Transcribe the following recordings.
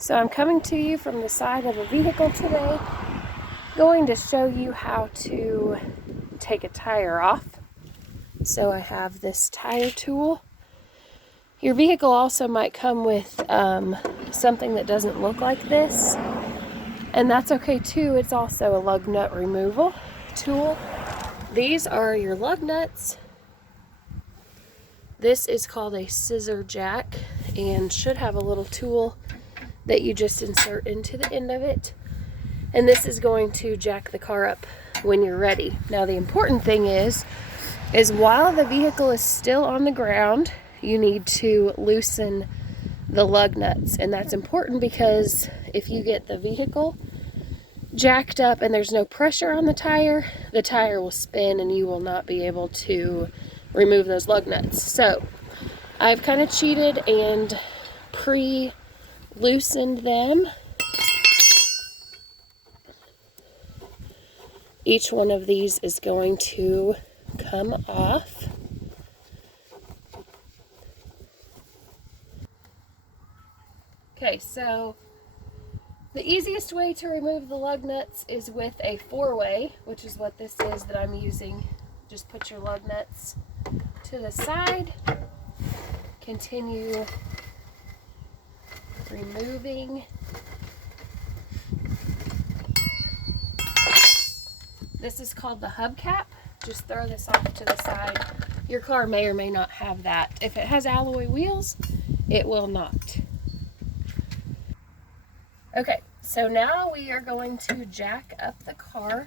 So I'm coming to you from the side of a vehicle today, going to show you how to take a tire off. So I have this tire tool. Your vehicle also might come with something that doesn't look like this, and that's okay too. It's also a lug nut removal tool. These are your lug nuts. This is called a scissor jack and should have a little tool that you just insert into the end of it. And this is going to jack the car up when you're ready. Now the important thing is while the vehicle is still on the ground, you need to loosen the lug nuts. And that's important because if you get the vehicle jacked up and there's no pressure on the tire will spin and you will not be able to remove those lug nuts. So I've kind of cheated and pre-loosened them. Each one of these is going to come off. Okay, so the easiest way to remove the lug nuts is with a 4-way, which is what this is that I'm using. Just put your lug nuts to the side, continue removing. This is called the hubcap. Just throw this off to the side. Your car may or may not have that. If it has alloy wheels, it will not. Okay, so now we are going to jack up the car,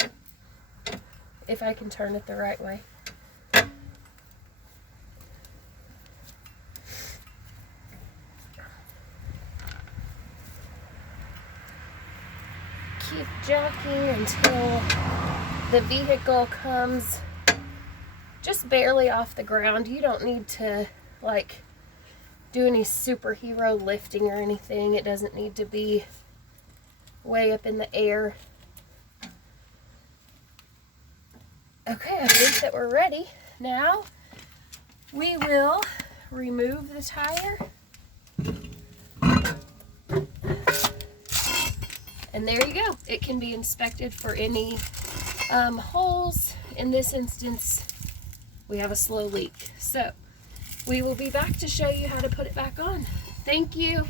if I can turn it the right way. Keep jacking until the vehicle comes just barely off the ground. You don't need to do any superhero lifting or anything. It doesn't need to be way up in the air. Okay, I think that we're ready. Now we will remove the tire. And there you go. It can be inspected for any holes. In this instance, we have a slow leak. So we will be back to show you how to put it back on. Thank you.